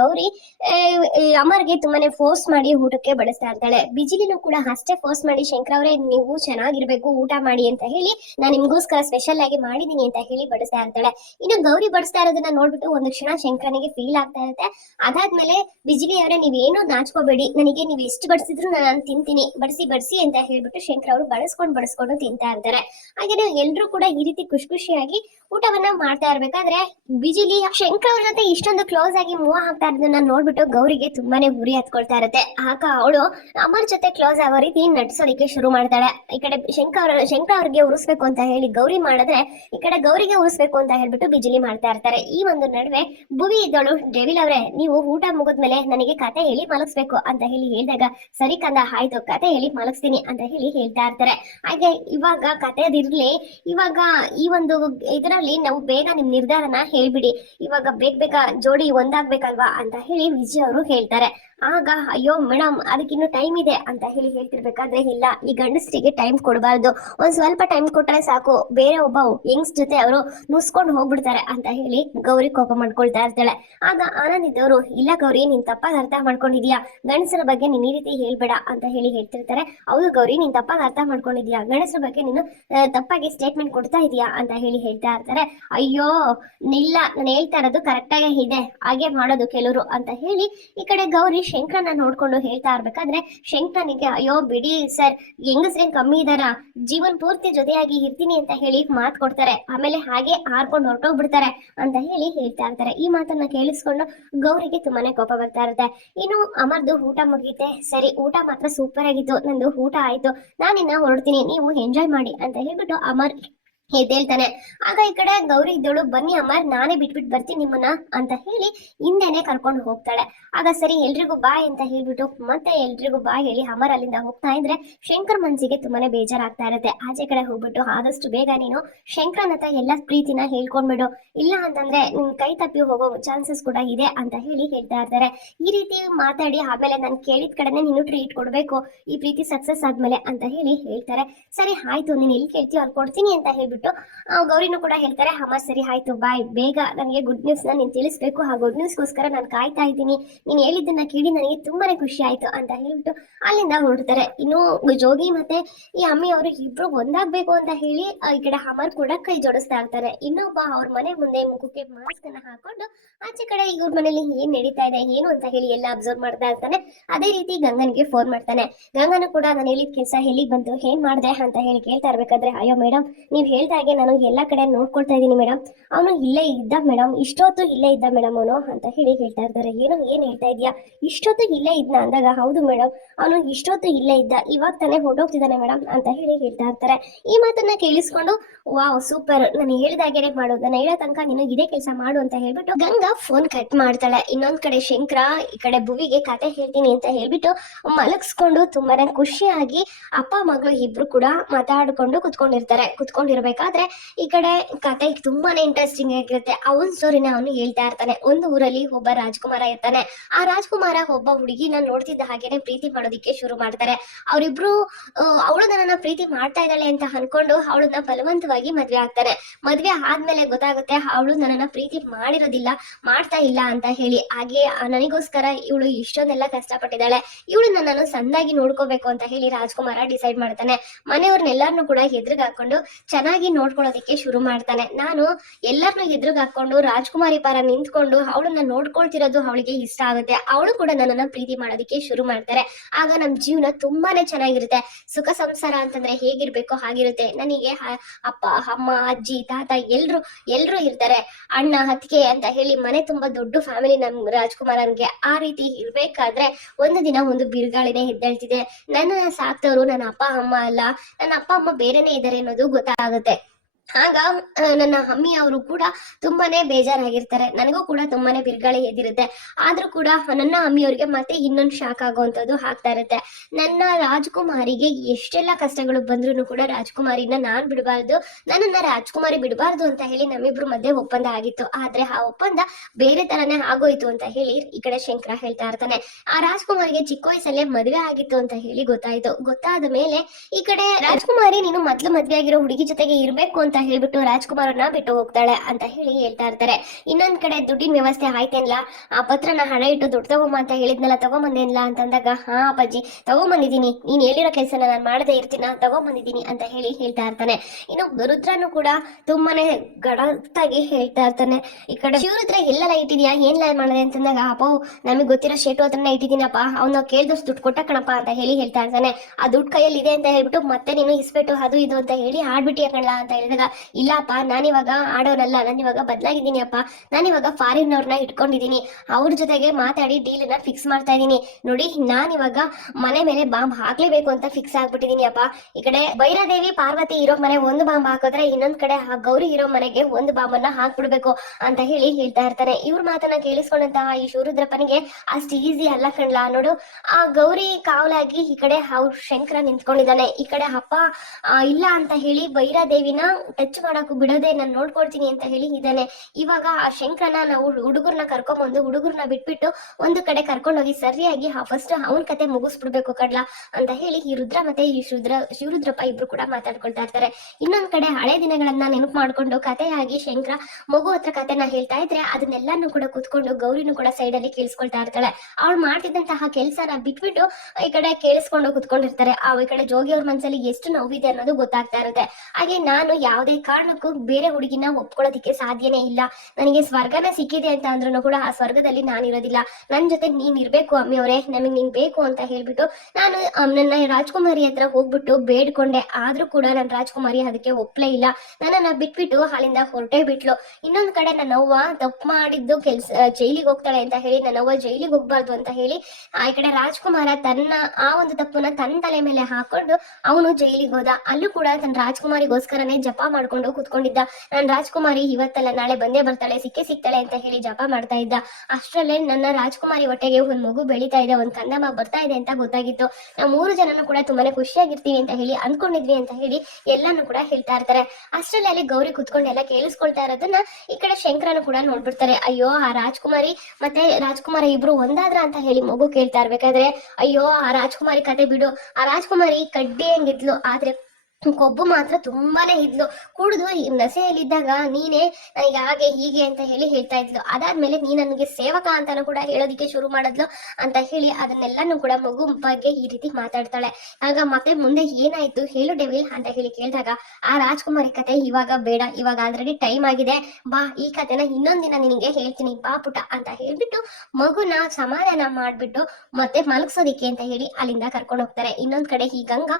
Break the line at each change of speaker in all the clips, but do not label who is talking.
ಗೌರಿ ಅಮರ್ಗೆ ತುಂಬಾನೇ ಫೋರ್ಸ್ ಮಾಡಿ ಊಟಕ್ಕೆ ಬಡಿಸ್ತಾ ಇರ್ತಾಳೆ. ಬಿಜಿಲಿನೂ ಕೂಡ ಅಷ್ಟೇ ಫೋರ್ಸ್ ಮಾಡಿ, ಶಂಕರ್ ಅವರೇ, ನೀವು ಚೆನ್ನಾಗಿರ್ಬೇಕು, ಊಟ ಮಾಡಿ ಅಂತ ಹೇಳಿ ನಾನು ನಿಮ್ಗೋಸ್ಕರ ಸ್ಪೆಷಲ್ ಆಗಿ ಮಾಡಿದೀನಿ ಅಂತ ಹೇಳಿ ಬಡಿಸ್ತಾ ಇರ್ತಾಳೆ. ಇನ್ನು ಗೌರಿ ಬಡಿಸ್ತಾ ಇರೋದನ್ನ ನೋಡ್ಬಿಟ್ಟು ಒಂದು ಕ್ಷಣ ಶಂಕರನಿಗೆ ಫೀಲ್ ಆಗ್ತಾ ಇರುತ್ತೆ. ಅದಾದ್ಮೇಲೆ ಬಿಜಿಲಿ ಅವರೇ ನೀವೇನು ನಾಚ್ಕೋಬೇಡಿ. ನನಗೆ ನೀವು ಎಷ್ಟು ಬಡಿಸಿದ್ರು ನಾನು ತಿಂತೀನಿ. ಬಡಿಸಿ ಬಡಿಸಿ ಅಂತ ಹೇಳ್ಬಿಟ್ಟು ಶಂಕರ್ ಅವರು ಬಳಸ್ಕೊಂಡು ಬಡಿಸ್ಕೊಂಡು ತಿಂತಾ ಇರ್ತಾರೆ. ಹಾಗೆ ಎಲ್ರು ಕೂಡ ಈ ರೀತಿ ಖುಷಿ ಖುಷಿಯಾಗಿ ಊಟವನ್ನ ಮಾಡ್ತಾ ಇರ್ಬೇಕಾದ್ರೆ ಬಿಜಿಲಿ, ಶಂಕರ್ ಅವ್ರ ಜೊತೆ ಇಷ್ಟೊಂದು ಕ್ಲೋಸ್ ಆಗಿ ಮೂವ್ ಆಗ್ತಾ ಇರೋದನ್ನ ನೋಡ್ಬಿಟ್ಟು ಗೌರಿಗೆ ತುಂಬಾನೇ ಗುರಿ ಹತ್ಕೊಳ್ತಾ ಇರುತ್ತೆ. ಆಗ ಅವಳು ಅಮರ್ ಜೊತೆ ಕ್ಲೋಸ್ ಆಗೋ ರೀತಿ ನಡ್ಸೋದಿಕ್ಕೆ ಶುರು ಮಾಡ್ತಾಳೆ. ಈ ಕಡೆ ಶಂಕರ್ ಶಂಕರ್ ಅವ್ರಿಗೆ ಉರಿಸ್ಬೇಕು ಅಂತ ಹೇಳಿ ಗೌರಿ ಮಾಡಿದ್ರೆ ಈ ಕಡೆ ಗೌರಿಗೆ ಉರಿಸ್ಬೇಕು ಅಂತ ಹೇಳ್ಬಿಟ್ಟು ಬಿಜಿಲಿ ಮಾಡ್ತಾ ಇರ್ತಾರೆ. ಈ ಒಂದು ನಡುವೆ ಭುವಿ ಇದ್ದಳು. ಡೆವಿಲ್ ಅವರೇ, ನೀವು ಊಟ ಮುಗಿದ್ಮೇಲೆ ನನಗೆ ಕತೆ ಹೇಳಿ ಮಲಗಿಸ್ಬೇಕು ಅಂತ ಹೇಳಿ ಹೇಳಿದಾಗ, ಸರಿ ಕಂದ, ಆಯ್ತು, ಕತೆ ಹೇಳಿ ಮಲಗಿಸ್ತೀನಿ ಅಂತ ಹೇಳಿ ಹೇಳ್ತಾ ಇರ್ತಾರೆ. ಹಾಗೆ ಇವಾಗ ಕತೆದಿರ್ಲಿ ಇವಾಗ ಈ ಒಂದು ಇದರಲ್ಲಿ ನಾವು ಬೇಗ ನಿಮ್ ನಿರ್ಧಾರನ ಹೇಳ್ಬಿಡಿ. ಇವಾಗ ಬೇಗ ಬೇಗ ಜೋಡಿ ಒಂದಾಗ್ಬೇಕಲ್ವಾ? ಅಂತ ಹೇಳಿ ವಿಜಯ್ ಅವರು ಹೇಳ್ತಾರೆ. ಆಗ, ಅಯ್ಯೋ ಮೇಡಮ್ ಅದಕ್ಕಿನ್ನು ಟೈಮ್ ಇದೆ ಅಂತ ಹೇಳಿ ಹೇಳ್ತಿರ್ಬೇಕಾದ್ರೆ ಇಲ್ಲ. ಈ ಗಂಡಸರಿಗೆ ಟೈಮ್ ಕೊಡಬಾರ್ದು. ಒಂದ್ ಸ್ವಲ್ಪ ಟೈಮ್ ಕೊಟ್ರೆ ಸಾಕು. ಬೇರೆ ಒಬ್ಬ ಯಂಗ್ಸ್ ಜೊತೆ ಅವರು ನುಸ್ಕೊಂಡು ಹೋಗ್ಬಿಡ್ತಾರೆ ಅಂತ ಹೇಳಿ ಗೌರಿ ಕೋಪ ಮಾಡ್ಕೊಳ್ತಾ ಇರ್ತಾಳೆ. ಆಗ ಆನಂದ್ ಇದ್ದವರು, ಇಲ್ಲ ಗೌರಿ, ನೀನ್ ತಪ್ಪಾಗಿ ಅರ್ಥ ಮಾಡ್ಕೊಂಡಿದ್ಯಾ? ಗಂಡಸರ ಬಗ್ಗೆ ನೀನ್ ಈ ರೀತಿ ಹೇಳ್ಬೇಡ ಅಂತ ಹೇಳಿ ಹೇಳ್ತಿರ್ತಾರೆ. ಹೌದು ಗೌರಿ, ನೀನ್ ತಪ್ಪಾಗಿ ಅರ್ಥ ಮಾಡ್ಕೊಂಡಿದ್ಯಾ? ಗಂಡಸರ ಬಗ್ಗೆ ನೀನು ತಪ್ಪಾಗಿ ಸ್ಟೇಟ್ಮೆಂಟ್ ಕೊಡ್ತಾ ಇದೀಯಾ? ಅಂತ ಹೇಳಿ ಹೇಳ್ತಾ ಇರ್ತಾರೆ. ಅಯ್ಯೋ, ಇಲ್ಲ, ನಾನು ಹೇಳ್ತಾ ಇರೋದು ಕರೆಕ್ಟ್ ಆಗಿ ಇದೆ. ಹಾಗೆ ಮಾಡೋದು ಕೆಲವರು ಅಂತ ಹೇಳಿ ಈ ಕಡೆ ಗೌರಿ ಶಂಕರನ ನೋಡ್ಕೊಂಡು ಹೇಳ್ತಾ ಇರ್ಬೇಕಾದ್ರೆ, ಶಂಕರನಿಗೆ, ಅಯ್ಯೋ, ಬಿಡಿ ಸರ್, ಹೆಂಗಸ್ರೇನ್ ಕಮ್ಮಿ ಇದಾರ? ಜೀವನ್ ಪೂರ್ತಿ ಜೊತೆಯಾಗಿ ಇರ್ತೀನಿ ಅಂತ ಹೇಳಿ ಮಾತ್ ಕೊಡ್ತಾರೆ. ಆಮೇಲೆ ಹಾಗೆ ಹಾರ್ಕೊಂಡು ಹೊರಟೋಗ್ಬಿಡ್ತಾರೆ ಅಂತ ಹೇಳಿ ಹೇಳ್ತಾ ಇರ್ತಾರೆ. ಈ ಮಾತನ್ನ ಕೇಳಿಸ್ಕೊಂಡು ಗೌರಿಗೆ ತುಂಬಾನೇ ಕೋಪ ಬರ್ತಾ ಇರುತ್ತೆ. ಇನ್ನು ಅಮರ್ದು ಊಟ ಮುಗೀತೆ. ಸರಿ, ಊಟ ಮಾತ್ರ ಸೂಪರ್ ಆಗಿತ್ತು. ನಂದು ಊಟ ಆಯ್ತು. ನಾನಿನ್ನ ಹೊರಡ್ತೀನಿ. ನೀವು ಎಂಜಾಯ್ ಮಾಡಿ ಅಂತ ಹೇಳ್ಬಿಟ್ಟು ಅಮರ್ ಎದ್ದೇಳ್ತಾನೆ ಆಗ ಈ ಕಡೆ ಗೌರಿ ಇದ್ದವಳು ಬನ್ನಿ ಅಮ್ಮ, ನಾನೇ ಬಿಟ್ಬಿಟ್ಟು ಬರ್ತೀನಿ ನಿಮ್ಮನ್ನ ಅಂತ ಹೇಳಿ ಹಿಂದೆನೆ ಕರ್ಕೊಂಡು ಹೋಗ್ತಾಳೆ. ಆಗ ಸರಿ, ಎಲ್ರಿಗೂ ಬಾಯ್ ಅಂತ ಹೇಳ್ಬಿಟ್ಟು ಮತ್ತೆ ಎಲ್ರಿಗೂ ಬಾಯ್ ಹೇಳಿ ಅಮರ್ ಅಲ್ಲಿಂದ ಹೋಗ್ತಾ ಇದ್ರೆ ಶಂಕರ್ ಮನ್ಸಿಗೆ ತುಂಬಾನೇ ಬೇಜಾರಾಗ್ತಾ ಇರುತ್ತೆ. ಆಚೆ ಕಡೆ ಹೋಗ್ಬಿಟ್ಟು ಆದಷ್ಟು ಬೇಗ ನೀನು ಶಂಕರ್ ಹತ್ರ ಎಲ್ಲ ಪ್ರೀತಿನ ಹೇಳ್ಕೊಂಡ್ಬಿಡು. ಇಲ್ಲ ಅಂತಂದ್ರೆ ನಿನ್ ಕೈ ತಪ್ಪಿ ಹೋಗೋ ಚಾನ್ಸಸ್ ಕೂಡ ಇದೆ ಅಂತ ಹೇಳಿ ಹೇಳ್ತಾ ಇರ್ತಾರೆ. ಈ ರೀತಿ ಮಾತಾಡಿ ಆಮೇಲೆ ನಾನು ಕೇಳಿದ ಕಡೆನೆ ನೀನು ಟ್ರೀಟ್ ಕೊಡ್ಬೇಕು. ಈ ಪ್ರೀತಿ ಸಕ್ಸಸ್ ಆದ್ಮೇಲೆ ಅಂತ ಹೇಳಿ ಹೇಳ್ತಾರೆ. ಸರಿ, ಆಯ್ತು, ನೀನು ಎಲ್ಲಿ ಕೇಳ್ತೀವಿ ಅವ್ರು ಕೊಡ್ತೀನಿ ಅಂತ ಹೇಳ್ಬಿಟ್ಟು ಆ, ಗೌರಿನೂ ಕೂಡ ಹೇಳ್ತಾರೆ ಅಮ್ಮ ಸರಿ ಆಯ್ತು ಬಾಯ್ ಬೇಗ ನನಗೆ ಗುಡ್ ನ್ಯೂಸ್ ನೀನು ತಿಳಿಸ್ಬೇಕು. ಆ ಗುಡ್ ನ್ಯೂಸ್ಗೋಸ್ಕರ ನಾನು ಕಾಯ್ತಾ ಇದ್ದೀನಿ. ನೀನು ಹೇಳಿದ್ದನ್ನ ಕೇಳಿ ನನಗೆ ತುಂಬಾನೇ ಖುಷಿ ಆಯ್ತು ಅಂತ ಹೇಳ್ಬಿಟ್ಟು ಅಲ್ಲಿಂದ ಹೊರಡ್ತಾರೆ. ಇನ್ನು ಜೋಗಿ ಮತ್ತೆ ಈ ಅಮ್ಮಿ ಅವರು ಇಬ್ರು ಒಂದಾಗ್ಬೇಕು ಅಂತ ಹೇಳಿ ಈ ಕಡೆ ಅಮರ್ ಕೂಡ ಕೈ ಜೋಡಿಸ್ತಾ ಇರ್ತಾರೆ. ಇನ್ನೊಬ್ಬ ಅವ್ರ ಮನೆ ಮುಂದೆ ಮುಖಕ್ಕೆ ಮಾಸ್ಕ್ ಅನ್ನ ಹಾಕೊಂಡು ಆಚೆ ಕಡೆ ಇವ್ರ ಮನೇಲಿ ಏನ್ ನಡೀತಾ ಇದೆ ಏನು ಅಂತ ಹೇಳಿ ಎಲ್ಲ ಅಬ್ಸರ್ವ್ ಮಾಡ್ತಾ ಇರ್ತಾನೆ. ಅದೇ ರೀತಿ ಗಂಗನ್ಗೆ ಫೋನ್ ಮಾಡ್ತಾನೆ. ಗಂಗನ ಕೂಡ ನಾನು ಹೇಳಿದ ಕೆಲಸ ಎಲ್ಲಿಗೆ ಬಂತು ಏನ್ ಮಾಡ್ದೆ ಅಂತ ಹೇಳಿ ಕೇಳ್ತಾ ಇರ್ಬೇಕಾದ್ರೆ ಅಯ್ಯೋ ಮೇಡಮ್ ನೀವ್ ಹೇಳ್ದ ಹಾಗೆ ನಾನು ಎಲ್ಲಾ ಕಡೆ ನೋಡ್ಕೊಳ್ತಾ ಇದ್ದೀನಿ ಮೇಡಮ್ ಅವನು ಇಲ್ಲೇ ಇದ್ದ ಮೇಡಮ್ ಇಷ್ಟೊತ್ತು ಇಲ್ಲೇ ಇದ್ದ ಮೇಡಮ್ ಅವನು ಅಂತ ಹೇಳಿ ಹೇಳ್ತಾ ಇರ್ತಾರೆ ಏನು, ಏನ್ ಹೇಳ್ತಾ ಇದೀಯಾ ಇಷ್ಟೊತ್ತು ಇಲ್ಲೇ ಇದ್ನ ಅಂದಾಗ, ಹೌದು ಮೇಡಮ್ ಅವನು ಇಷ್ಟೊತ್ತು ಇಲ್ಲೇ ಇದ್ದ, ಇವಾಗ ತಾನೇ ಹೊರಟೋಗ್ತಿದ್ದಾನೆ ಮೇಡಮ್ ಅಂತ ಹೇಳಿ ಹೇಳ್ತಾ ಇರ್ತಾರೆ. ಈ ಮಾತನ್ನ ಕೇಳಿಸ್ಕೊಂಡು, ವಾವ್, ಸೂಪರ್. ನಾನು ಹೇಳ್ದಾಗೇನೆ ಮಾಡು. ನಾನು ಹೇಳೋ ತನಕ ನೀನು ಇದೇ ಕೆಲಸ ಮಾಡು ಅಂತ ಹೇಳ್ಬಿಟ್ಟು ಗಂಗಾ ಫೋನ್ ಕಟ್ ಮಾಡ್ತಾಳೆ. ಇನ್ನೊಂದ್ ಕಡೆ ಶಂಕರ, ಈ ಕಡೆ ಭುವಿಗೆ ಕತೆ ಹೇಳ್ತೀನಿ ಅಂತ ಹೇಳ್ಬಿಟ್ಟು ಮಲಗಿಸ್ಕೊಂಡು ತುಂಬಾನೇ ಖುಷಿಯಾಗಿ ಅಪ್ಪ, ಮಗಳು ಇಬ್ರು ಕೂಡ ಮಾತಾಡ್ಕೊಂಡು ಕುತ್ಕೊಂಡಿರ್ತಾರೆ. ಕುತ್ಕೊಂಡಿರ್ಬೇಕಾದ್ರೆ ಈ ಕಡೆ ಕತೆ ತುಂಬಾನೇ ಇಂಟ್ರೆಸ್ಟಿಂಗ್ ಆಗಿರುತ್ತೆ. ಅವನ್ ಸ್ಟೋರಿನ ಅವನು ಹೇಳ್ತಾ ಇರ್ತಾನೆ. ಒಂದು ಊರಲ್ಲಿ ಒಬ್ಬ ರಾಜ್ಕುಮಾರ ಇರ್ತಾನೆ. ಆ ರಾಜ್ಕುಮಾರ ಒಬ್ಬ ಹುಡುಗಿನ ನೋಡ್ತಿದ್ದ ಹಾಗೇನೆ ಪ್ರೀತಿ ಮಾಡೋದಿಕ್ಕೆ ಶುರು ಮಾಡ್ತಾರೆ. ಅವರಿಬ್ರು ಅವಳು ನನ್ನ ಪ್ರೀತಿ ಮಾಡ್ತಾ ಇದ್ದಾಳೆ ಅಂತ ಅನ್ಕೊಂಡು ಅವಳನ್ನ ಬಲವಂತವಾಗಿ ಮದ್ವೆ ಆಗ್ತಾನೆ ಮದ್ವೆ ಆದ್ಮೇಲೆ ಗೊತ್ತಾಗುತ್ತೆ ಅವಳು ನನ್ನನ್ನ ಪ್ರೀತಿ ಮಾಡಿರೋದಿಲ್ಲ, ಮಾಡ್ತಾ ಇಲ್ಲ ಅಂತ ಹೇಳಿ. ಹಾಗೆ ನನಗೋಸ್ಕರ ಇವಳು ಇಷ್ಟೊಂದೆಲ್ಲ ಕಷ್ಟಪಟ್ಟಿದ್ದಾಳೆ. ಇವಳು ನನ್ನನ್ನು ಸಂದಾಗಿ ನೋಡ್ಕೋಬೇಕು ಅಂತ ಹೇಳಿ ರಾಜ್ಕುಮಾರ ಡಿಸೈಡ್ ಮಾಡ್ತಾನೆ. ಮನೆಯವ್ರನ್ನೆಲ್ಲರನ್ನು ಕೂಡ ಎದುರುಗಾಕೊಂಡು ಚೆನ್ನಾಗಿ ನೋಡ್ಕೊಳ್ಳೋದಕ್ಕೆ ಶುರು ಮಾಡ್ತಾನೆ. ನಾನು ಎಲ್ಲರನ್ನೂ ಎದುರುಗ್ ಹಾಕೊಂಡು ರಾಜ್ಕುಮಾರಿ ಪರ ನಿಂತ್ಕೊಂಡು ಅವಳನ್ನ ನೋಡ್ಕೊಳ್ತಿರೋದು ಅವಳಿಗೆ ಇಷ್ಟ ಆಗುತ್ತೆ. ಅವಳು ಕೂಡ ನನ್ನನ್ನ ಪ್ರೀತಿ ಮಾಡೋದಿಕ್ಕೆ ಶುರು ಮಾಡ್ತಾರೆ. ಆಗ ನಮ್ ಜೀವನ ತುಂಬಾನೇ ಚೆನ್ನಾಗಿರುತ್ತೆ. ಸುಖ ಸಂಸಾರ ಅಂತಂದ್ರೆ ಹೇಗಿರ್ಬೇಕು ಹಾಗಿರುತ್ತೆ. ನನಗೆ ಅಪ್ಪ, ಅಮ್ಮ, ಅಜ್ಜಿ, ತಾತ ಎಲ್ರು ಎಲ್ರು ಇರ್ತಾರೆ. ಅಣ್ಣ ಹತ್ತಿಗೆ ಅಂತ ಹೇಳಿ ಮನೆ ತುಂಬಾ ದೊಡ್ಡ ಫ್ಯಾಮಿಲಿ ನಮ್ ರಾಜ್ಕುಮಾರನ್ಗೆ ಆ ರೀತಿ ಇರ್ಬೇಕಾದ್ರೆ ಒಂದು ದಿನ ಒಂದು ಬಿರುಗಾಳಿನೇ ಎದ್ದೇಳ್ತಿದೆ. ನನ್ನ ಸಾಕ್ತವ್ರು ನನ್ನ ಅಪ್ಪ, ಅಮ್ಮ ಅಲ್ಲ. ನನ್ನ ಅಪ್ಪ, ಅಮ್ಮ ಬೇರೆನೆ ಇದ್ದಾರೆ ಅನ್ನೋದು ಗೊತ್ತಾಗುತ್ತೆ. ಆಗ ನನ್ನ ಅಮ್ಮಿ ಅವರು ಕೂಡ ತುಂಬಾನೇ ಬೇಜಾರಾಗಿರ್ತಾರೆ. ನನಗೂ ಕೂಡ ತುಂಬಾನೇ ಬಿರುಗಾಳಿ ಎದ್ದಿರುತ್ತೆ. ಆದ್ರೂ ಕೂಡ ನನ್ನ ಅಮ್ಮಿ ಅವ್ರಿಗೆ ಮತ್ತೆ ಇನ್ನೊಂದು ಶಾಕ್ ಆಗುವಂಥದ್ದು ಆಗ್ತಾ ಇರುತ್ತೆ. ನನ್ನ ರಾಜ್ಕುಮಾರಿಗೆ ಎಷ್ಟೆಲ್ಲ ಕಷ್ಟಗಳು ಬಂದ್ರು ಕೂಡ ರಾಜ್ಕುಮಾರಿನ ನಾನ್ ಬಿಡಬಾರ್ದು, ನನ್ನನ್ನ ರಾಜ್ಕುಮಾರಿ ಬಿಡಬಾರ್ದು ಅಂತ ಹೇಳಿ ನಮ್ಮಿಬ್ರು ಮಧ್ಯೆ ಒಪ್ಪಂದ ಆಗಿತ್ತು. ಆದ್ರೆ ಆ ಒಪ್ಪಂದ ಬೇರೆ ತರನೇ ಆಗೋಯ್ತು ಅಂತ ಹೇಳಿ ಈ ಕಡೆ ಶಂಕರ ಹೇಳ್ತಾ ಇರ್ತಾನೆ. ಆ ರಾಜ್ಕುಮಾರಿಗೆ ಚಿಕ್ಕ ವಯಸ್ಸಲ್ಲೇ ಮದುವೆ ಆಗಿತ್ತು ಅಂತ ಹೇಳಿ ಗೊತ್ತಾಯ್ತು. ಗೊತ್ತಾದ ಮೇಲೆ ಈ ಕಡೆ ರಾಜ್ಕುಮಾರಿ ನೀನು ಮೊದ್ಲು ಮದ್ವೆ ಆಗಿರೋ ಹುಡುಗಿ ಜೊತೆಗೆ ಇರ್ಬೇಕು ಅಂತ ಹೇಳ್ಬಿಟ್ಟು ರಾಜ್ಕುಮಾರನ್ನ ಬಿಟ್ಟು ಹೋಗ್ತಾಳೆ ಅಂತ ಹೇಳಿ ಹೇಳ್ತಾ ಇರ್ತಾರೆ. ಇನ್ನೊಂದ್ ಕಡೆ ದುಡ್ಡಿನ ವ್ಯವಸ್ಥೆ ಆಯ್ತೇನ್ಲ? ಆ ಪತ್ರನ ಹಣ ಇಟ್ಟು ದುಡ್ಡು ತಗೊಂಬ ಅಂತ ಹೇಳಿದ್ನಲ್ಲ ತಗೊಂಬಂದೇನಿಲ್ಲ ಅಂತಂದಾಗ, ಹಾ ಅಪ್ಪಾಜಿ, ತಗೊಂಬಂದಿದ್ದೀನಿ. ನೀನ್ ಹೇಳಿರೋ ಕೆಲಸ ನಾನು ಮಾಡದೇ ಇರ್ತೀನ? ತಗೊಂಬಂದಿದ್ದೀನಿ ಅಂತ ಹೇಳಿ ಹೇಳ್ತಾ ಇರ್ತಾನೆ. ಇನ್ನು ರುದ್ರನು ಕೂಡ ತುಂಬಾನೇ ಗಡತ್ತಾಗಿ ಹೇಳ್ತಾ ಇರ್ತಾನೆ. ಈ ಕಡೆ ಶಿವರುದ್ರ ಎಲ್ಲೆಲ್ಲ ಇಟ್ಟಿದ್ಯಾ? ಏನ್ ಲೈನ್ ಮಾಡಿದೆ ಅಂತಂದಾಗ, ಅಪ್ಪ, ನಮಗೆ ಗೊತ್ತಿರೋ ಶೇಟು ಹತ್ರನ ಇಟ್ಟಿದ್ದೀನಪ್ಪ. ಅವ್ನ ಕೇಳ್ದಷ್ಟು ದುಡ್ಡು ಕೊಟ್ಟ ಕಣಪ್ಪ ಅಂತ ಹೇಳಿ ಹೇಳ್ತಾ ಇರ್ತಾನೆ. ಆ ದುಡ್ಡು ಕೈಯಲ್ಲಿ ಇದೆ ಅಂತ ಹೇಳ್ಬಿಟ್ಟು ಮತ್ತೆ ನೀನು ಇಸ್ಬಿಟ್ಟು ಅದು ಇದು ಅಂತ ಹೇಳಿ ಆಡ್ಬಿಟ್ಟಿ ಕಣ್ಲ ಅಂತ ಹೇಳಿದಾಗ ಇಲ್ಲಪ್ಪ ನಾನಿವಾಗ ಆಡೋನಲ್ಲ ನಾನಿವಾಗ ಬದಲಾಗಿದ್ದೀನಿ ಅಪ್ಪ. ನಾನಿವಾಗ ಫಾರಿನ್ ಅವ್ರನ್ನ ಇಟ್ಕೊಂಡಿದ್ದೀನಿ. ಅವ್ರ ಜೊತೆಗೆ ಮಾತಾಡಿ ಡೀಲನ್ನ ಫಿಕ್ಸ್ ಮಾಡ್ತಾ ಇದ್ದೀನಿ. ನೋಡಿ ನಾನಿವಾಗ ಮನೆ ಮೇಲೆ ಬಾಂಬ್ ಹಾಕ್ಲೇಬೇಕು ಅಂತ ಫಿಕ್ಸ್ ಆಗ್ಬಿಟ್ಟಿದೀನಿ ಅಪ್ಪ. ಈ ಕಡೆ ಭೈರಾದೇವಿ, ಪಾರ್ವತಿ ಇರೋ ಮನೆ ಒಂದು ಬಾಂಬ್ ಹಾಕಿದ್ರೆ ಇನ್ನೊಂದ್ ಕಡೆ ಆ ಗೌರಿ ಇರೋ ಮನೆಗೆ ಒಂದು ಬಾಂಬ್ ಅನ್ನ ಹಾಕ್ಬಿಡ್ಬೇಕು ಅಂತ ಹೇಳಿ ಹೇಳ್ತಾ ಇರ್ತಾನೆ ಇವ್ರ ಮಾತನ್ನ ಕೇಳಿಸ್ಕೊಂಡಂತಹ ಈ ಶೂರುದ್ರಪ್ಪನಿಗೆ ಅಷ್ಟು ಈಸಿ ಅಲ್ಲ ಕಣ್ಲಾ. ನೋಡು, ಆ ಗೌರಿ ಕಾವಲಾಗಿ ಈ ಕಡೆ ಅವ್ರ ಶಂಕರ ನಿಂತ್ಕೊಂಡಿದ್ದಾನೆ. ಈ ಕಡೆ ಅಪ್ಪ ಇಲ್ಲ ಅಂತ ಹೇಳಿ ಭೈರಾದೇವಿನ ಟಚ್ ಮಾಡಕ್ಕೂ ಬಿಡದೆ ನಾನು ನೋಡ್ಕೊಳ್ತೀನಿ ಅಂತ ಹೇಳಿ ಇದ್ದಾನೆ. ಇವಾಗ ಆ ಶಂಕರನ ನಾವು ಹುಡುಗರ್ನ ಕರ್ಕೊಂಬಂದು ಹುಡುಗರ್ನ ಬಿಟ್ಬಿಟ್ಟು ಒಂದು ಕಡೆ ಕರ್ಕೊಂಡೋಗಿ ಸರಿಯಾಗಿ ಫಸ್ಟ್ ಅವನ ಕತೆ ಮುಗಿಸ್ಬಿಡ್ಬೇಕು ಕಡ್ಲಾ ಅಂತ ಹೇಳಿ ಈ ರುದ್ರ ಮತ್ತೆ ಈ ಶುದ್ರ ಶಿವರುದ್ರಪ್ಪ ಇಬ್ರು ಕೂಡ ಮಾತಾಡ್ಕೊಳ್ತಾ ಇರ್ತಾರೆ. ಇನ್ನೊಂದ್ ಕಡೆ ಹಳೆ ದಿನಗಳನ್ನ ನೆನಪು ಮಾಡ್ಕೊಂಡು ಕಥೆಯಾಗಿ ಶಂಕರ ಮಗು ಹತ್ರ ಕತೆನ ಹೇಳ್ತಾ ಇದ್ರೆ ಅದನ್ನೆಲ್ಲಾನು ಕೂಡ ಕುತ್ಕೊಂಡು ಗೌರಿನೂ ಕೂಡ ಸೈಡ್ ಅಲ್ಲಿ ಕೇಳಿಸ್ಕೊಳ್ತಾ ಇರ್ತಾಳೆ. ಅವ್ಳು ಮಾಡ್ತಿದ್ದಂತಹ ಕೆಲಸನ ಬಿಟ್ಬಿಟ್ಟು ಈ ಕಡೆ ಕೇಳಿಸ್ಕೊಂಡು ಕುತ್ಕೊಂಡಿರ್ತಾರೆ. ಆ ಈ ಕಡೆ ಜೋಗಿ ಅವ್ರ ಮನ್ಸಲ್ಲಿ ಎಷ್ಟು ನೋವಿದೆ ಅನ್ನೋದು ಗೊತ್ತಾಗ್ತಾ ಇರುತ್ತೆ. ಹಾಗೆ ನಾನು ಯಾವುದೇ ಕಾರಣಕ್ಕೂ ಬೇರೆ ಹುಡುಗಿನ ಒಪ್ಕೊಳ್ಳೋದಕ್ಕೆ ಸಾಧ್ಯನೇ ಇಲ್ಲ. ನನಗೆ ಸ್ವರ್ಗನ ಸಿಕ್ಕಿದೆ ಅಂತ ಅಂದ್ರೂ ಕೂಡ ಆ ಸ್ವರ್ಗದಲ್ಲಿ ನಾನಿರೋದಿಲ್ಲ. ನನ್ನ ಜೊತೆ ನೀನ್ ಇರ್ಬೇಕು ಅಮ್ಮಿ ಅವರೇ. ನಮಗ್ ನಿನ್ ಬೇಕು ಅಂತ ಹೇಳ್ಬಿಟ್ಟು ನಾನು ನನ್ನ ರಾಜ್ಕುಮಾರಿ ಹತ್ರ ಹೋಗ್ಬಿಟ್ಟು ಬೇಡ್ಕೊಂಡೆ. ಆದ್ರೂ ಕೂಡ ನನ್ನ ರಾಜ್ಕುಮಾರಿ ಅದಕ್ಕೆ ಒಪ್ಲೇ ಇಲ್ಲ. ನನ್ನನ್ನ ಬಿಟ್ಬಿಟ್ಟು ಅಲ್ಲಿಂದ ಹೊರಟೇ ಬಿಟ್ಲು. ಇನ್ನೊಂದ್ ಕಡೆ ನನ್ನ ಅವ್ವ ತಪ್ಪು ಮಾಡಿದ್ದು ಕೆಲ್ಸ ಜೈಲಿಗೆ ಹೋಗ್ತಾಳೆ ಅಂತ ಹೇಳಿ, ನನ್ನ ಅವ್ವ ಜೈಲಿಗೆ ಹೋಗ್ಬಾರ್ದು ಅಂತ ಹೇಳಿ, ಆ ಕಡೆ ರಾಜ್ಕುಮಾರ ತನ್ನ ಆ ಒಂದು ತಪ್ಪನ್ನ ತನ್ನ ತಲೆ ಮೇಲೆ ಹಾಕೊಂಡು ಅವನು ಜೈಲಿಗೆ ಹೋದ. ಅಲ್ಲೂ ಕೂಡ ತನ್ನ ರಾಜ್ಕುಮಾರಿಗೋಸ್ಕರನೇ ಜಪ ಮಾಡ್ಕೊಂಡು ಕುತ್ಕೊಂಡಿದ್ದ. ನನ್ನ ರಾಜ್ಕುಮಾರಿ ಇವತ್ತಲ್ಲ ನಾಳೆ ಬಂದೇ ಬರ್ತಾಳೆ, ಸಿಕ್ಕೇ ಸಿಗ್ತಾಳೆ ಅಂತ ಹೇಳಿ ಜಪ ಮಾಡ್ತಾ ಇದ್ದ. ಅಷ್ಟರಲ್ಲೇ ನನ್ನ ರಾಜ್ಕುಮಾರಿ ಹೊಟ್ಟೆಗೆ ಒಂದ್ ಮಗು ಬೆಳೀತಾ ಇದೆ, ಒಂದ್ ಕಂದಮ್ಮ ಬರ್ತಾ ಇದೆ ಅಂತ ಗೊತ್ತಾಗಿತ್ತು. ನಾವು ಮೂರು ಜನನು ಕೂಡ ತುಂಬಾನೇ ಖುಷಿಯಾಗಿರ್ತೀವಿ ಅಂತ ಹೇಳಿ, ಅನ್ಕೊಂಡಿದ್ವಿ ಅಂತ ಹೇಳಿ ಎಲ್ಲಾನು ಕೂಡ ಹೇಳ್ತಾ ಇರ್ತಾರೆ. ಅಷ್ಟರಲ್ಲಿ ಅಲ್ಲಿ ಗೌರಿ ಕುತ್ಕೊಂಡು ಎಲ್ಲ ಕೇಳಿಸ್ಕೊಳ್ತಾ ಇರೋದನ್ನ ಈ ಕಡೆ ಶಂಕರನು ಕೂಡ ನೋಡ್ಬಿಡ್ತಾರೆ. ಅಯ್ಯೋ, ಆ ರಾಜ್ಕುಮಾರಿ ಮತ್ತೆ ರಾಜ್ಕುಮಾರಿ ಇಬ್ರು ಒಂದಾದ್ರ ಅಂತ ಹೇಳಿ ಮಗು ಕೇಳ್ತಾ ಇರ್ಬೇಕಾದ್ರೆ, ಅಯ್ಯೋ, ಆ ರಾಜ್ಕುಮಾರಿ ಕತೆ ಬಿಡು. ಆ ರಾಜ್ಕುಮಾರಿ ಕಡ್ಡಿ ಹೆಂಗಿದ್ಲು, ಆದ್ರೆ ಕೊಬ್ಬು ಮಾತ್ರ ತುಂಬಾನೇ ಇದ್ಲು ಕುಡಿದು ನಸೆಯಲ್ಲಿದ್ದಾಗ ನೀನೇ ನನಗೆ ಹಾಗೆ ಹೀಗೆ ಅಂತ ಹೇಳಿ ಹೇಳ್ತಾ ಇದ್ಲು. ಅದಾದ್ಮೇಲೆ ನೀ ನನಗೆ ಸೇವಕ ಅಂತಾನು ಕೂಡ ಹೇಳೋದಿಕ್ಕೆ ಶುರು ಮಾಡಿದ್ಲು ಅಂತ ಹೇಳಿ ಅದನ್ನೆಲ್ಲಾನು ಕೂಡ ಮಗು ಬಗ್ಗೆ ಈ ರೀತಿ ಮಾತಾಡ್ತಾಳೆ. ಆಗ ಮತ್ತೆ ಮುಂದೆ ಏನಾಯ್ತು ಹೇಳು ಡೆವಿಲ್ ಅಂತ ಹೇಳಿ ಕೇಳಿದಾಗ, ಆ ರಾಜ್ಕುಮಾರಿ ಕತೆ ಇವಾಗ ಬೇಡ, ಇವಾಗ ಆಲ್ರೆಡಿ ಟೈಮ್ ಆಗಿದೆ. ಬಾ, ಈ ಕತೆನ ಇನ್ನೊಂದ್ ದಿನ ನಿನಗೆ ಹೇಳ್ತೀನಿ, ಬಾ ಪುಟ ಅಂತ ಹೇಳ್ಬಿಟ್ಟು ಮಗುನ ಸಮಾಧಾನ ಮಾಡ್ಬಿಟ್ಟು ಮತ್ತೆ ಮಲಗಿಸೋದಿಕ್ಕೆ ಅಂತ ಹೇಳಿ ಅಲ್ಲಿಂದ ಕರ್ಕೊಂಡು ಹೋಗ್ತಾರೆ. ಇನ್ನೊಂದ್ ಕಡೆ ಈ ಗಂಗಾ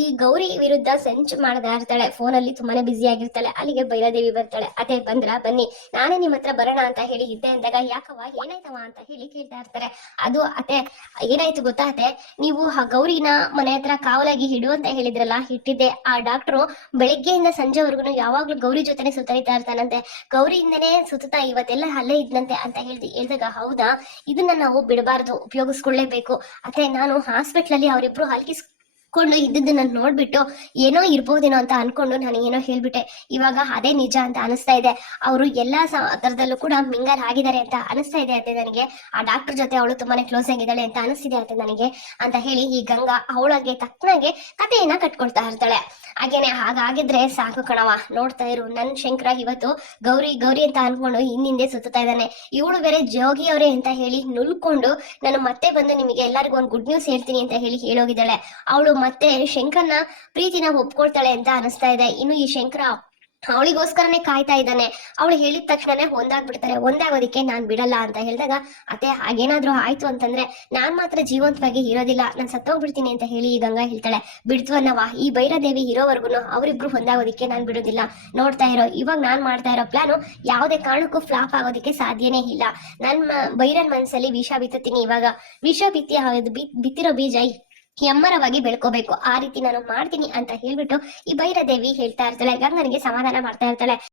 ಈ ಗೌರಿ ವಿರುದ್ಧ ಸೆಂಚು ಮಾಡ್ತಾ ಇರ್ತಾಳೆ. ಫೋನಲ್ಲಿ ತುಂಬಾನೇ ಬ್ಯುಸಿ ಆಗಿರ್ತಾಳೆ. ಅಲ್ಲಿಗೆ ಭೈರಾದೇವಿ ಬರ್ತಾಳೆ. ಅದೇ ಬಂದ್ರ? ಬನ್ನಿ. ನಾನೇ ನಿಮ್ಮ ಹತ್ರ ಬರೋಣ ಅಂತ ಹೇಳಿ ಇದ್ದೆ ಅಂದಾಗ ಯಾಕವ ಏನಾಯ್ತವ ಅಂತ ಹೇಳಿ ಕೇಳ್ತಾ ಇರ್ತಾರೆ. ಅದು ಅತೆ ಏನಾಯ್ತು ಗೊತ್ತಾ ಅತೆ ನೀವು ಆ ಗೌರಿನ ಮನೆ ಹತ್ರ ಕಾವಲಾಗಿ ಹಿಡು ಅಂತ ಹೇಳಿದ್ರಲ್ಲ, ಹಿಟ್ಟಿದ್ದೆ. ಆ ಡಾಕ್ಟ್ರು ಬೆಳಿಗ್ಗೆಯಿಂದ ಸಂಜೆವರೆಗೂ ಯಾವಾಗ್ಲೂ ಗೌರಿ ಜೊತೆನೆ ಸುತ್ತರಿತಾ ಇರ್ತಾನಂತೆ. ಗೌರಿಯಿಂದನೇ ಸುತ್ತಾ ಇವತ್ತೆಲ್ಲ ಹಲ್ಲೆ ಇದ್ನಂತೆ ಅಂತ ಹೇಳ್ದಿ, ಹೇಳಿದಾಗ, ಹೌದಾ? ಇದನ್ನ ನಾವು ಬಿಡಬಾರ್ದು. ಉಪಯೋಗಿಸ್ಕೊಳ್ಳೇಬೇಕು. ಅತೆ ನಾನು ಹಾಸ್ಪಿಟ್ಲಲ್ಲಿ ಅವರಿಬ್ರು ಹಲ್ಕಿಸ್ ಕೊಂಡು ಇದ್ದದ್ದನ್ನ ನೋಡ್ಬಿಟ್ಟು ಏನೋ ಇರ್ಬೋದೇನೋ ಅಂತ ಅನ್ಕೊಂಡು ನಾನು ಏನೋ ಹೇಳ್ಬಿಟ್ಟೆ. ಇವಾಗ ಅದೇ ನಿಜ ಅಂತ ಅನಿಸ್ತಾ ಇದೆ. ಅವರು ಎಲ್ಲಾ ಅದರದಲ್ಲೂ ಕೂಡ ಮಿಂಗಲ್ ಆಗಿದ್ದಾರೆ ಅಂತ ಅನಿಸ್ತಾ ಇದೆ ಅಂತ ನನಗೆ. ಆ ಡಾಕ್ಟರ್ ಜೊತೆ ಅವಳು ತುಂಬಾನೇ ಕ್ಲೋಸ್ ಆಗಿದ್ದಾಳೆ ಅಂತ ಅನಿಸ್ತಿದೆ ಅಂತ ನನಗೆ ಅಂತ ಹೇಳಿ ಈ ಗಂಗಾ ಅವಳಗೆ ತಕ್ಕನಾಗೆ ಕಥೆಯನ್ನ ಕಟ್ಕೊಳ್ತಾ ಇರ್ತಾಳೆ. ಹಾಗೇನೆ ಹಾಗಾಗಿದ್ರೆ ಸಾಕು ಕಣವ ನೋಡ್ತಾ ಇರು. ನನ್ ಶಂಕರ ಇವತ್ತು ಗೌರಿ ಗೌರಿ ಅಂತ ಅನ್ಕೊಂಡು ಹಿಂದಿಂದೆ ಸುತ್ತಾ ಇದ್ದಾನೆ. ಇವಳು ಬೇರೆ ಜೋಗಿ ಅವರೇ ಅಂತ ಹೇಳಿ ನುಲ್ಕೊಂಡು ನಾನು ಮತ್ತೆ ಬಂದು ನಿಮಗೆ ಎಲ್ಲರಿಗೂ ಒಂದು ಗುಡ್ ನ್ಯೂಸ್ ಹೇಳ್ತೀನಿ ಅಂತ ಹೇಳಿ ಹೇಳೋಗಿದ್ದಾಳೆ. ಅವಳು ಮತ್ತೆ ಶಂಕರ್ನ ಪ್ರೀತಿನ ಒಪ್ಕೊಳ್ತಾಳೆ ಅಂತ ಅನಿಸ್ತಾ ಇದೆ. ಇನ್ನು ಈ ಶಂಕರ ಅವಳಿಗೋಸ್ಕರನೇ ಕಾಯ್ತಾ ಇದ್ದಾನೆ. ಅವಳು ಹೇಳಿದ ತಕ್ಷಣನೇ ಒಂದಾಗ್ಬಿಡ್ತಾರೆ ಒಂದಾಗೋದಿಕ್ಕೆ ನಾನ್ ಬಿಡಲ್ಲ ಅಂತ ಹೇಳಿದಾಗ, ಅತ್ತೆ, ಹಾಗೇನಾದ್ರೂ ಆಯ್ತು ಅಂತಂದ್ರೆ ನಾನ್ ಮಾತ್ರ ಜೀವಂತವಾಗಿ ಇರೋದಿಲ್ಲ. ನಾನ್ ಸತ್ತೋಗ್ಬಿಡ್ತೀನಿ ಅಂತ ಹೇಳಿ ಈ ಗಂಗಾ ಹೇಳ್ತಾಳೆ. ಬಿಡ್ತುವನ್ನವ ಈ ಭೈರದೇವಿ ಇರೋವರೆಗೂ ಅವರಿಬ್ರು ಹೊಂದಾಗೋದಿಕ್ಕೆ ನಾನ್ ಬಿಡೋದಿಲ್ಲ. ನೋಡ್ತಾ ಇರೋ, ಇವಾಗ ನಾನ್ ಮಾಡ್ತಾ ಇರೋ ಪ್ಲಾನು ಯಾವುದೇ ಕಾರಣಕ್ಕೂ ಫ್ಲಾಪ್ ಆಗೋದಿಕ್ಕೆ ಸಾಧ್ಯನೇ ಇಲ್ಲ. ನನ್ನ ಭೈರನ್ ಮನಸ್ಸಲ್ಲಿ ವಿಷ ಬಿತ್ತುತ್ತೀನಿ ಇವಾಗ. ವಿಷ ಬಿತ್ತಿ ಬಿತ್ತಿರೋ ಬೀಜ ಎಮ್ಮರವಾಗಿ ಬೆಳ್ಕೋಬೇಕು. ಆ ರೀತಿ ನಾನು ಮಾಡ್ತೀನಿ ಅಂತ ಹೇಳ್ಬಿಟ್ಟು ಈ ಭೈರದೇವಿ ಹೇಳ್ತಾ ಇರ್ತಾಳೆ, ಗಂಗನಿಗೆ ಸಮಾಧಾನ ಮಾಡ್ತಾ ಇರ್ತಾಳೆ.